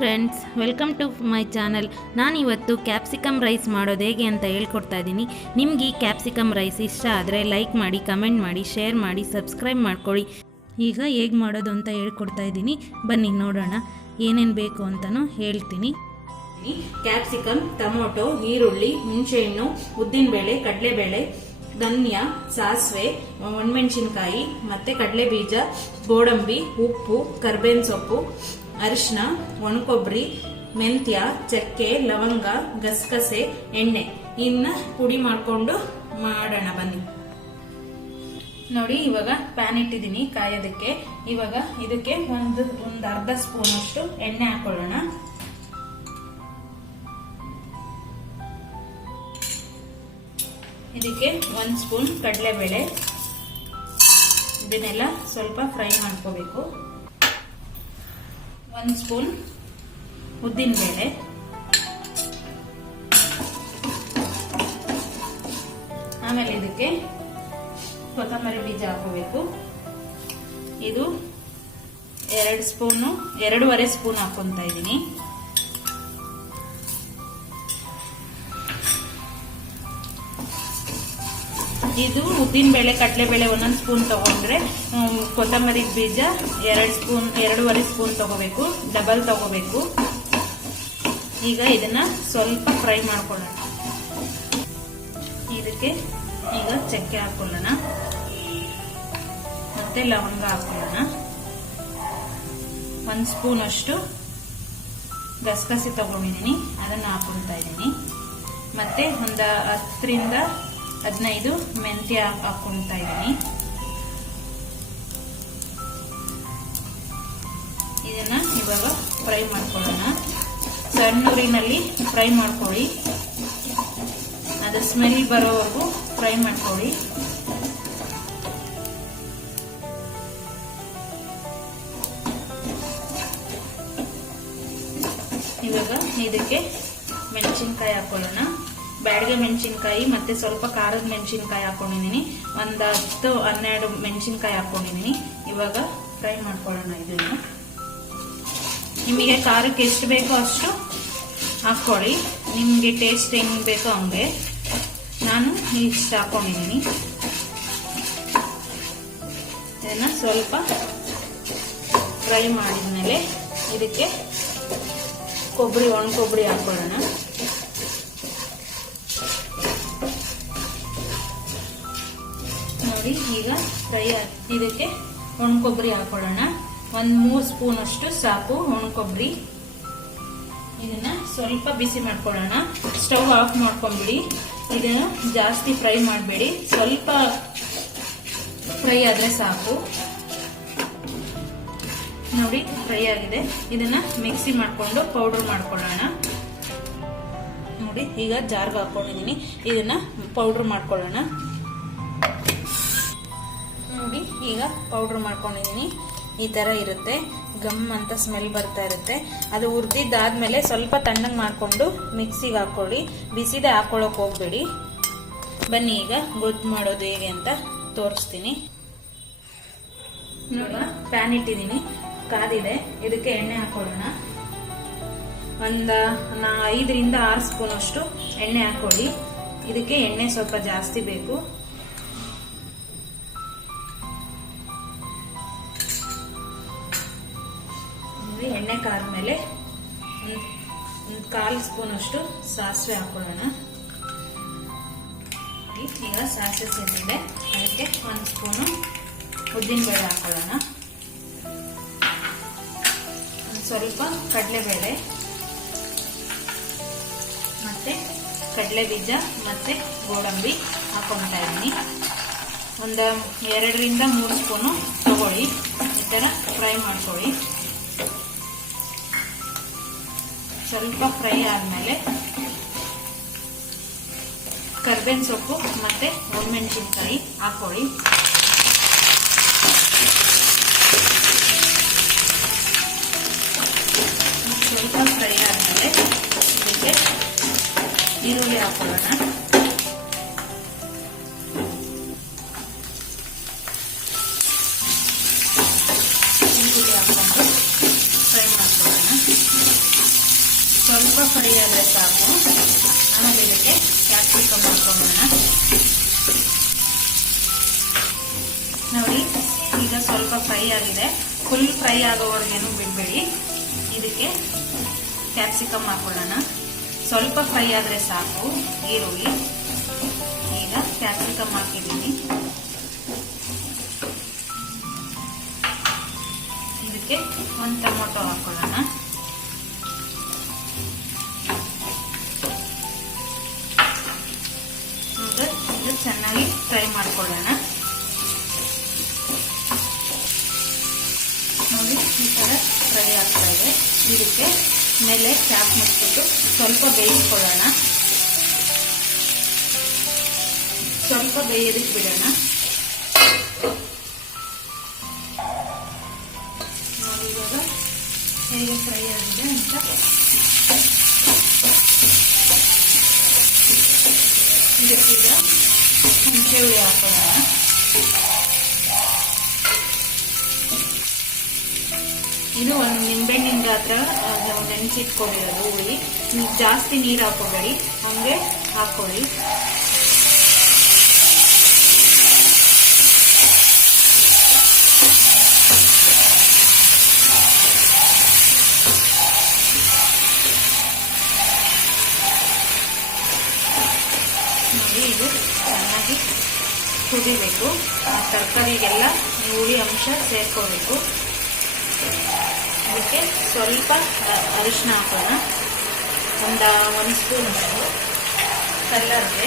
Friends, welcome to my channel. ನಾನಿವತ್ತು capsicum rice ಮಾಡೋದು ಹೇಗೆ ಅಂತ ಹೇಳ್ಕೊಡ್ತಾ ಇದ್ದೀನಿ. ನಿಮ್ಗೆ ಈ ಕ್ಯಾಪ್ಸಿಕಮ್ ರೈಸ್ ಇಷ್ಟ ಆದರೆ ಲೈಕ್ ಮಾಡಿ, ಕಮೆಂಟ್ ಮಾಡಿ, ಶೇರ್ ಮಾಡಿ, ಸಬ್ಸ್ಕ್ರೈಬ್ ಮಾಡ್ಕೊಳ್ಳಿ. ಈಗ ಹೇಗೆ ಮಾಡೋದು ಅಂತ ಹೇಳ್ಕೊಡ್ತಾ ಇದ್ದೀನಿ, ಬನ್ನಿ ನೋಡೋಣ. ಏನೇನು ಬೇಕು ಅಂತಲೂ ಹೇಳ್ತೀನಿ. ಕ್ಯಾಪ್ಸಿಕಮ್, ಟೊಮೊಟೊ, ಈರುಳ್ಳಿ, ಹುಣಸೆಹಣ್ಣು, ಉದ್ದಿನಬೇಳೆ, ಕಡಲೆಬೇಳೆ, ಧನ್ಯ, ಸಾಸಿವೆ, ಒಣಮೆಣಸಿನ್ಕಾಯಿ, ಮತ್ತು ಕಡಲೆ ಬೀಜ, ಗೋಡಂಬಿ, ಉಪ್ಪು, ಕರ್ಬೇವಿನ ಸೊಪ್ಪು, ಅರಿಶಿನ, ಒಣಕೊಬ್ಬರಿ, ಮೆಂತ್ಯ, ಚಕ್ಕೆ, ಲವಂಗ, ಗಸಗಸೆ, ಎಣ್ಣೆ ಇನ್ನ ಪುಡಿ ಮಾಡಿಕೊಂಡು ಮಾಡೋಣ ಬನ್ನಿ. ನೋಡಿ, ಇವಾಗ ಪ್ಯಾನ್ ಇಟ್ಟಿದ್ದೀನಿ ಕಾಯೋದಕ್ಕೆ. ಇವಾಗ ಇದಕ್ಕೆ ಒಂದು ಅರ್ಧ ಸ್ಪೂನ್ ಅಷ್ಟು ಎಣ್ಣೆ ಹಾಕೊಳ್ಳೋಣ. ಇದಕ್ಕೆ 1 ಸ್ಪೂನ್ ಕಡಲೆಬೇಳೆ, ಇದನ್ನೆಲ್ಲ ಸ್ವಲ್ಪ ಫ್ರೈ ಮಾಡ್ಕೋಬೇಕು. 1 ಸ್ಪೂನ್ ಉದ್ದಿನಬೇಳೆ, ಆಮೇಲೆ ಇದಕ್ಕೆ ಕೊತ್ತಂಬರಿ ಬೀಜ ಹಾಕೋಬೇಕು. ಇದು 2.5 ಸ್ಪೂನ್ ಹಾಕೊಂತ ಇದ್ದೀನಿ. ಇದು ಉದ್ದಿನಬೇಳೆ, ಕಡಲೆಬೇಳೆ 1 ಸ್ಪೂನ್ ತಗೊಂಡ್ರೆ ಕೊತ್ತಂಬರಿ ಬೀಜ 2.5 ಸ್ಪೂನ್ ತಗೋಬೇಕು, ಡಬಲ್ ತಗೋಬೇಕು. ಈಗ ಇದನ್ನ ಸ್ವಲ್ಪ ಫ್ರೈ ಮಾಡ್ಕೊಳ್ಳೋಣ. ಇದಕ್ಕೆ ಈಗ ಚಕ್ಕೆ ಹಾಕೊಳ್ಳೋಣ, ಮತ್ತೆ ಲವಂಗ ಹಾಕೊಳ್ಳೋಣ. 1 ಸ್ಪೂನ್ ಅಷ್ಟು ಗಸಗಸೆ ತಗೊಂಡಿದ್ದೀನಿ, ಅದನ್ನ ಹಾಕೊಳ್ತಾ ಇದ್ದೀನಿ. ಮತ್ತೆ ಒಂದು 10ರಿಂದ 15 ಮೆಂತ್ಯ ಹಾಕೊಳ್ತಾ ಇದ್ದೀನಿ. ಇದನ್ನ ಇವಾಗ ಫ್ರೈ ಮಾಡ್ಕೊಳ್ಳೋಣ. ಸಣ್ಣ ಉರಿನಲ್ಲಿ ಫ್ರೈ ಮಾಡ್ಕೊಳ್ಳಿ, ಅದು ಸ್ಮೆಲ್ ಬರೋವರೆಗೂ ಫ್ರೈ ಮಾಡ್ಕೊಳ್ಳಿ. ಇವಾಗ ಇದಕ್ಕೆ ಮೆಣಸಿನ್ಕಾಯಿ ಹಾಕೊಳ್ಳೋಣ. ಬ್ಯಾಡಗೆ ಮೆಣಸಿನ್ಕಾಯಿ ಮತ್ತೆ ಸ್ವಲ್ಪ ಖಾರದ ಮೆಣಸಿನ್ಕಾಯಿ ಹಾಕೊಂಡಿದ್ದೀನಿ. ಒಂದು 10-12 ಮೆಣಸಿನ್ಕಾಯಿ ಹಾಕೊಂಡಿದ್ದೀನಿ. ಇವಾಗ ಫ್ರೈ ಮಾಡ್ಕೊಳ್ಳೋಣ. ಇದನ್ನು ನಿಮಗೆ ಖಾರಕ್ಕೆ ಎಷ್ಟು ಬೇಕೋ ಅಷ್ಟು ಹಾಕೊಳ್ಳಿ, ನಿಮಗೆ ಟೇಸ್ಟ್ ಹೆಂಗ್ ಬೇಕೋ ಹಂಗೆ. ನಾನು ಇಷ್ಟು ಹಾಕೊಂಡಿದ್ದೀನಿ. ಇದನ್ನ ಸ್ವಲ್ಪ ಫ್ರೈ ಮಾಡಿದ್ಮೇಲೆ ಇದಕ್ಕೆ ಒಣ ಕೊಬ್ಬರಿ ಹಾಕೊಳ್ಳೋಣ. ನೋಡಿ, ಈಗ ಫ್ರೈ ಇದಕ್ಕೆ ಒಣ ಕೊಬ್ಬರಿ ಹಾಕೊಳ್ಳೋಣ. 3 ಸ್ಪೂನ್ ಅಷ್ಟು ಸಾಕು ಒಣ ಕೊಬ್ಬರಿ. ಇದನ್ನ ಸ್ವಲ್ಪ ಬಿಸಿ ಮಾಡ್ಕೊಳ್ಳೋಣ. ಸ್ಟವ್ ಆಫ್ ಮಾಡ್ಕೊಂಡ್ಬಿಡಿ. ಇದನ್ನ ಜಾಸ್ತಿ ಫ್ರೈ ಮಾಡಬೇಡಿ, ಸ್ವಲ್ಪ ಫ್ರೈ ಆದ್ರೆ ಸಾಕು. ನೋಡಿ, ಫ್ರೈ ಆಗಿದೆ. ಇದನ್ನ ಮಿಕ್ಸಿ ಮಾಡ್ಕೊಂಡು ಪೌಡರ್ ಮಾಡ್ಕೊಳ್ಳೋಣ. ನೋಡಿ, ಈಗ ಜಾರ್ಗೆ ಹಾಕೊಂಡಿದ್ದೀನಿ. ಇದನ್ನ ಪೌಡರ್ ಮಾಡ್ಕೊಳ್ಳೋಣ. ನೋಡಿ, ಈಗ ಪೌಡರ್ ಮಾಡ್ಕೊಂಡಿದ್ದೀನಿ. ಈ ತರ ಇರುತ್ತೆ, ಗಮ್ ಅಂತ ಸ್ಮೆಲ್ ಬರ್ತಾ ಇರುತ್ತೆ. ಅದು ಹುರಿದಿದ್ದಾದ್ಮೇಲೆ ಸ್ವಲ್ಪ ತಣ್ಣಗೆ ಮಾಡ್ಕೊಂಡು ಮಿಕ್ಸಿಗೆ ಹಾಕೊಳ್ಳಿ. ಬಿಸಿದೆ ಹಾಕೊಳ್ಳೋಕೆ ಹೋಗ್ಬೇಡಿ. ಬನ್ನಿ, ಈಗ ಗೊಜ್ಜು ಮಾಡೋದು ಹೇಗೆ ಅಂತ ತೋರಿಸ್ತೀನಿ. ನೋಡಿ, ಪ್ಯಾನ್ ಇಟ್ಟಿದ್ದೀನಿ, ಕಾದಿದೆ. ಇದಕ್ಕೆ ಎಣ್ಣೆ ಹಾಕೊಳ್ಳೋಣ. ಒಂದು 5ರಿಂದ 6 ಸ್ಪೂನ್ ಅಷ್ಟು ಎಣ್ಣೆ ಹಾಕೊಳ್ಳಿ. ಇದಕ್ಕೆ ಎಣ್ಣೆ ಸ್ವಲ್ಪ ಜಾಸ್ತಿ ಬೇಕು. ಎಣ್ಣೆ ಕಾದ್ಮೇಲೆ 1/4 ಸ್ಪೂನ್ ಅಷ್ಟು ಸಾಸಿವೆ ಹಾಕೊಳ್ಳೋಣ. ಈಗ ಸಾಸಿವೆ ಸಿಕ್ಕಿದೆ, ಅದಕ್ಕೆ 1 ಸ್ಪೂನು ಉದ್ದಿನಬೇಳೆ ಹಾಕೊಳ್ಳೋಣ. ಸ್ವಲ್ಪ ಕಡಲೆಬೇಳೆ ಮತ್ತೆ ಕಡಲೆ ಬೀಜ ಮತ್ತೆ ಗೋಡಂಬಿ ಹಾಕೊಳ್ತಾ ಇದ್ದೀನಿ. ಒಂದು 2ರಿಂದ 3 ಸ್ಪೂನು ತಗೊಳ್ಳಿ. ಈ ತರ ಫ್ರೈ ಮಾಡ್ಕೊಳ್ಳಿ. ಸ್ವಲ್ಪ ಫ್ರೈ ಆದ್ಮೇಲೆ ಕರ್ಬೇವಿನ ಸೊಪ್ಪು ಮತ್ತೆ ಒಣಮೆಣಸಿನ್ಕಾಯಿ ಹಾಕೊಳ್ಳಿ. ಸ್ವಲ್ಪ ಫ್ರೈ ಆದ್ಮೇಲೆ ಇದಕ್ಕೆ ಈರುಳ್ಳಿ ಹಾಕೊಳ್ಳೋಣ. ಈರುಳ್ಳಿ ಹಾಕೊಂಡು ಫ್ರೈ ಮಾಡ್ಕೊಳ್ಳೋಣ. ಫ್ರೈ ಆದರೆ ಸಾಕು. ಆಮೇಲೆ ಇದಕ್ಕೆ ಕ್ಯಾಪ್ಸಿಕಮ್ ಹಾಕೊಳ್ಳೋಣ. ನೋಡಿ, ಈಗ ಸ್ವಲ್ಪ ಫ್ರೈ ಆಗಿದೆ. ಫುಲ್ ಫ್ರೈ ಆಗೋವರೆಗೇನು ಬಿಡಬೇಡಿ. ಇದಕ್ಕೆ ಕ್ಯಾಪ್ಸಿಕಮ್ ಹಾಕೊಳ್ಳೋಣ. ಸ್ವಲ್ಪ ಫ್ರೈ ಆದರೆ ಸಾಕು ಈರುಳ್ಳಿ. ಈಗ ಕ್ಯಾಪ್ಸಿಕಮ್ ಹಾಕಿದ್ದೀನಿ. ಇದಕ್ಕೆ ಒಂದು ಟೊಮೊಟೊ ಹಾಕೊಳ್ಳೋಣ. ಇದು ಚೆನ್ನಾಗಿ ಫ್ರೈ ಮಾಡ್ಕೊಳ್ಳೋಣ. ನೋಡಿ, ಈ ಥರ ಫ್ರೈ ಆಗ್ತಾ ಇದೆ. ಇದಕ್ಕೆ ಮೇಲೆ ಕ್ಯಾಪ್ ಮುಚ್ಚಿಬಿಟ್ಟು ಸ್ವಲ್ಪ ಬೇಯಿಸ್ಕೊಳ್ಳೋಣ. ಸ್ವಲ್ಪ ಬೇಯೋದಕ್ಕೆ ಬಿಡೋಣ. ನೋಡಿ ಇವಾಗ ಹೇಗೆ ಫ್ರೈ ಆಗಿದೆ ಅಂತ. ಇದಕ್ಕೀಗ ಹುಣಸೆ ಹುಳಿ ಹಾಕೋಣ. ಇದು ಒಂದು ನಿಂಬೆಹಣ್ಣಿನ ಗಾತ್ರ ನೆನೆಸಿಟ್ಕೊಂಡಿರೋದು ಹುಳಿ. ಜಾಸ್ತಿ ನೀರು ಹಾಕೋಬೇಡಿ, ಹಂಗೆ ಹಾಕೊಳ್ಳಿ. ನೋಡಿ, ಇದು ಚೆನ್ನಾಗಿ ಕುದಿಬೇಕು. ತರಕಾರಿಗೆಲ್ಲ ಹುಳಿ ಅಂಶ ಸೇರ್ಕೋಬೇಕು. ಇದಕ್ಕೆ ಸ್ವಲ್ಪ ಅರಿಶಿನ ಹಾಕೋಣ. ಒಂದು ಸ್ಪೂನ್ ಅಷ್ಟು ಕಲ್ಲರ್ಗೆ.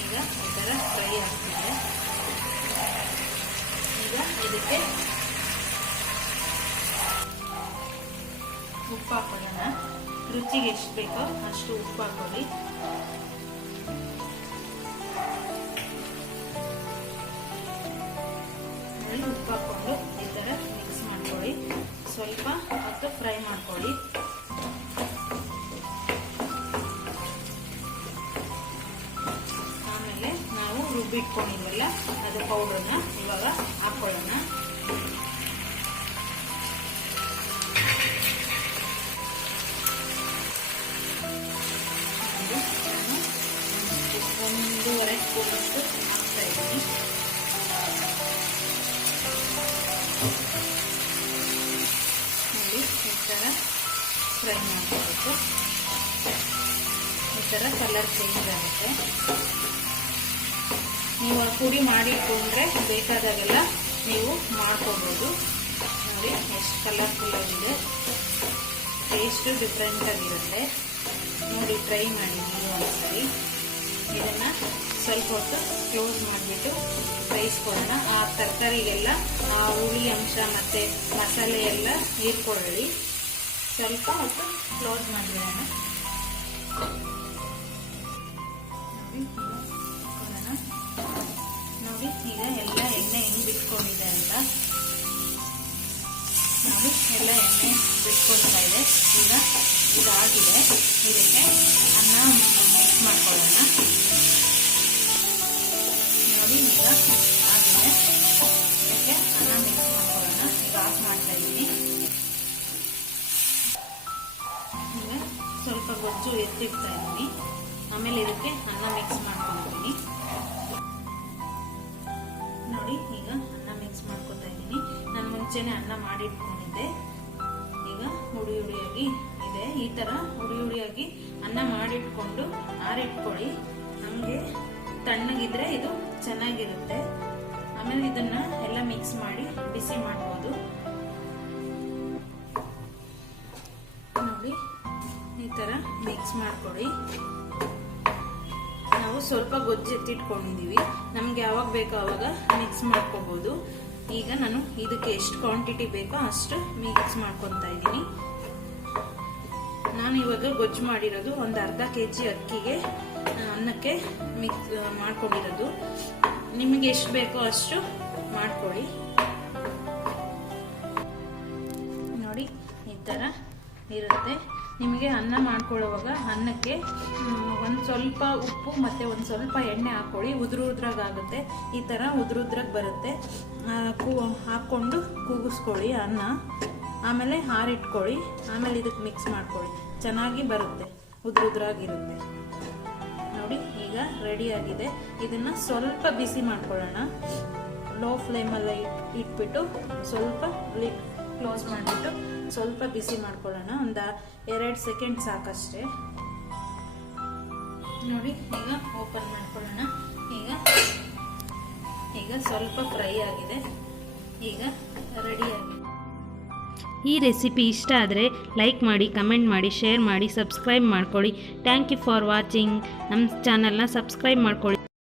ಈಗ ಈ ಥರ ಫ್ರೈ ಆಗ್ತಿದೆ. ಈಗ ಇದಕ್ಕೆ ಉಪ್ಪು ಹಾಕೊಳ್ಳೋಣ. ರುಚಿಗೆ ಎಷ್ಟು ಬೇಕೋ ಅಷ್ಟು ಉಪ್ಪು ಹಾಕೊಳ್ಳಿ. ಉಪ್ಪು ಹಾಕೊಂಡು ಈ ಥರ ಮಿಕ್ಸ್ ಮಾಡ್ಕೊಳ್ಳಿ. ಸ್ವಲ್ಪ ಹೊತ್ತು ಫ್ರೈ ಮಾಡ್ಕೊಳ್ಳಿ. ಆಮೇಲೆ ನಾವು ರುಬ್ಬಿಟ್ಕೊಂಡಿದ್ವಲ್ಲ ಅದು ಪೌಡರ್ನ ಇವಾಗ ಹಾಕೊಳ್ಳೋಣ. ಒಂದೂವರೆ ಸ್ಪೂನಷ್ಟು ಹಾಕ್ತಾ ಇದ್ದೀನಿ. ನೋಡಿ, ಈ ಥರ ಫ್ರೈ ಮಾಡ್ಕೋಬೇಕು. ಈ ಥರ ಕಲರ್ ಚೇಂಜ್ ಆಗುತ್ತೆ. ನೀವು ಪುಡಿ ಮಾಡಿಟ್ಕೊಂಡ್ರೆ ಬೇಕಾದಾಗೆಲ್ಲ ನೀವು ಮಾಡ್ಕೋಬೋದು. ನೋಡಿ ಎಷ್ಟು ಕಲರ್ಫುಲ್ ಆಗಿದೆ. ಟೇಸ್ಟು ಡಿಫ್ರೆಂಟ್ ಆಗಿರುತ್ತೆ. ನೋಡಿ, ಟ್ರೈ ಮಾಡಿ ನೀವು ಒಂದ್ಸರಿ. ಇದನ್ನು ಸ್ವಲ್ಪ ಹೊತ್ತು ಕ್ಲೋಸ್ ಮಾಡಿಬಿಟ್ಟು ಬೇಯಿಸ್ಕೊಳ್ಳೋಣ. ಆ ತರಕಾರಿಗೆಲ್ಲ ಆ ಹುಳಿ ಅಂಶ ಮತ್ತು ಮಸಾಲೆ ಎಲ್ಲ ಹೀರ್ಕೊಳ್ಳಿ. ಸ್ವಲ್ಪ ಹೊತ್ತು ಕ್ಲೋಸ್ ಮಾಡಿಬಿಡೋಣ. ನೋಡಿ, ಈಗ ಎಲ್ಲ ಎಣ್ಣೆ ಹೆಂಗೆ ಬಿಟ್ಕೊಂಡಿದೆ ಅಂತ. ನೋಡಿ, ಎಲ್ಲ ಎಣ್ಣೆ ಬಿಟ್ಕೊಳ್ತಾ ಇದೆ. ಈಗ ಇದಾಗಿದೆ. ಇದಕ್ಕೆ ಅನ್ನ ಮಿಕ್ಸ್ ಮಾಡ್ಕೊಳ್ಳೋಣ. ನೋಡಿ, ಈಗ ಆಗಿದೆ. ಇದಕ್ಕೆ ಅನ್ನ ಮಿಕ್ಸ್ ಮಾಡ್ಕೊಳ್ಳೋಣ. ಈಗ ಆಫ್ ಮಾಡ್ತಾ ಇದ್ದೀನಿ. ಈಗ ಸ್ವಲ್ಪ ಗೊಜ್ಜು ಎತ್ತಿಡ್ತಾ ಇದ್ದೀನಿ. ಆಮೇಲೆ ಇದಕ್ಕೆ ಅನ್ನ ಮಿಕ್ಸ್ ಮಾಡ್ಕೊಳ್ತೀನಿ. ನೋಡಿ, ಈಗ ಅನ್ನ ಮಿಕ್ಸ್ ಮಾಡ್ಕೊತಾ ಇದ್ದೀನಿ. ನಾನು ಮುಂಚೆನೆ ಅನ್ನ ಮಾಡಿಟ್ಕೊಂಡಿದ್ದೆ. ಈಗ ಹುಡಿ ಹುಡಿಯಾಗಿ ಇದೆ. ಈ ಥರ ಹುಡಿ ಹುಡಿಯಾಗಿ ಅನ್ನ ಮಾಡಿಟ್ಕೊಂಡು ಆರಿಟ್ಕೊಳ್ಳಿ. ನಮಗೆ ತಣ್ಣಗಿದ್ರೆ ಇದು ಚೆನ್ನಾಗಿರುತ್ತೆ. ಆಮೇಲೆ ಇದನ್ನ ಎಲ್ಲ ಮಿಕ್ಸ್ ಮಾಡಿ ಬಿಸಿ ಮಾಡ್ಬೋದು. ನೋಡಿ, ಈ ಥರ ಮಿಕ್ಸ್ ಮಾಡ್ಕೊಳ್ಳಿ. ನಾವು ಸ್ವಲ್ಪ ಗೊಜ್ಜು ಎತ್ತಿಟ್ಕೊಂಡಿದ್ದೀವಿ. ನಮ್ಗೆ ಯಾವಾಗ ಬೇಕೋ ಆವಾಗ ಮಿಕ್ಸ್ ಮಾಡ್ಕೋಬಹುದು. ಈಗ ನಾನು ಇದಕ್ಕೆ ಎಷ್ಟು ಕ್ವಾಂಟಿಟಿ ಬೇಕೋ ಅಷ್ಟು ಮಿಕ್ಸ್ ಮಾಡ್ಕೊತಾ ಇದ್ದೀನಿ. ನಾನು ಇವಾಗ ಗೊಜ್ಜು ಮಾಡಿರೋದು ಒಂದು ಅರ್ಧ kg ಅಕ್ಕಿಗೆ ಅನ್ನಕ್ಕೆ ಮಿಕ್ಸ್ ಮಾಡ್ಕೊಂಡಿರೋದು. ನಿಮಗೆ ಎಷ್ಟು ಬೇಕೋ ಅಷ್ಟು ಮಾಡ್ಕೊಳ್ಳಿ. ನೋಡಿ, ಈ ಥರ ಇರುತ್ತೆ. ನಿಮಗೆ ಅನ್ನ ಮಾಡ್ಕೊಳ್ಳುವಾಗ ಅನ್ನಕ್ಕೆ ಒಂದು ಸ್ವಲ್ಪ ಉಪ್ಪು ಮತ್ತು ಒಂದು ಸ್ವಲ್ಪ ಎಣ್ಣೆ ಹಾಕ್ಕೊಳ್ಳಿ. ಉದ್ರಾಗುತ್ತೆ. ಈ ಥರ ಉದ್ರಾಗಿ ಬರುತ್ತೆ. ಹಾಕ್ಕೊಂಡು ಕೂಗಿಸ್ಕೊಳ್ಳಿ ಅನ್ನ. ಆಮೇಲೆ ಹಾರಿಟ್ಕೊಳ್ಳಿ. ಆಮೇಲೆ ಇದಕ್ಕೆ ಮಿಕ್ಸ್ ಮಾಡ್ಕೊಳ್ಳಿ. ಚೆನ್ನಾಗಿ ಬರುತ್ತೆ, ಉದ್ರಾಗಿರುತ್ತೆ ನೋಡಿ. ಈಗ ರೆಡಿಯಾಗಿದೆ. ಇದನ್ನು ಸ್ವಲ್ಪ ಬಿಸಿ ಮಾಡ್ಕೊಳ್ಳೋಣ. ಲೋ ಫ್ಲೇಮಲ್ಲಿ ಇಟ್ಬಿಟ್ಟು ಸ್ವಲ್ಪ ಲಿಡ್ ಕ್ಲೋಸ್ ಮಾಡಿಬಿಟ್ಟು ಸ್ವಲ್ಪ ಬಿಸಿ ಮಾಡ್ಕೊಳ್ಳೋಣ. ಒಂದು 2 ಸೆಕೆಂಡ್ ಸಾಕಷ್ಟೇ ನೋಡಿ. ಈಗ ಓಪನ್ ಮಾಡ್ಕೊಳ್ಳೋಣ. ಈಗ ಸ್ವಲ್ಪ ಫ್ರೈ ಆಗಿದೆ. ಈಗ ರೆಡಿಯಾಗಿದೆ. ಈ ರೆಸಿಪಿ ಇಷ್ಟ ಆದರೆ ಲೈಕ್ ಮಾಡಿ, ಕಮೆಂಟ್ ಮಾಡಿ, ಶೇರ್ ಮಾಡಿ, ಸಬ್ಸ್ಕ್ರೈಬ್ ಮಾಡ್ಕೊಳ್ಳಿ. Thank you for watching. ನಮ್ಮ ಚಾನಲ್ನ ಸಬ್ಸ್ಕ್ರೈಬ್ ಮಾಡ್ಕೊಳ್ಳಿ.